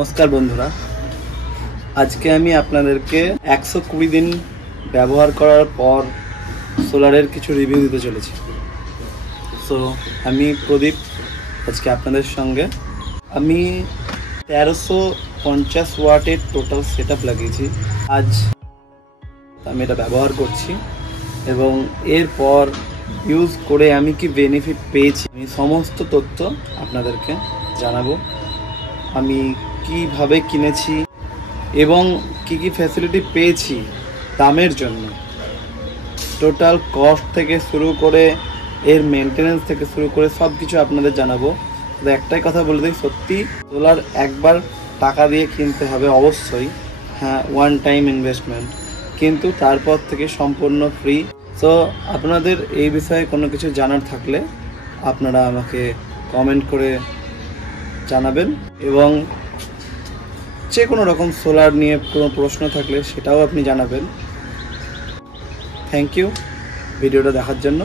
নমস্কার বন্ধুরা, আজকে আমি আপনাদেরকে 120 দিন ব্যবহার করার পর সোলারের কিছু রিভিউ দিতে চলেছি। সো আমি প্রদীপ, আজকে আপনাদের সঙ্গে আমি 1350 ওয়াটের টোটাল সেট আপ লাগিয়েছি। আজ আমি এটা ব্যবহার করছি এবং এরপর ইউজ করে আমি কি বেনিফিট পেয়েছি আমি সমস্ত তথ্য আপনাদেরকে জানাবো। আমি কিভাবে কিনেছি এবং কি কি ফ্যাসিলিটি পেয়েছি দামের জন্য, টোটাল কস্ট থেকে শুরু করে এর মেনটেনেন্স থেকে শুরু করে সব কিছু আপনাদের জানাবো। তো একটাই কথা বলে দিই, সত্যি সোলার একবার টাকা দিয়ে কিনতে হবে অবশ্যই, হ্যাঁ, ওয়ান টাইম ইনভেস্টমেন্ট, কিন্তু তারপর থেকে সম্পূর্ণ ফ্রি। সো আপনাদের এই বিষয়ে কোনো কিছু জানার থাকলে আপনারা আমাকে কমেন্ট করে জানাবেন এবং যে কোনো রকম সোলার নিয়ে কোনো প্রশ্ন থাকলে সেটাও আপনি জানাবেন। থ্যাংক ইউ ভিডিওটা দেখার জন্য।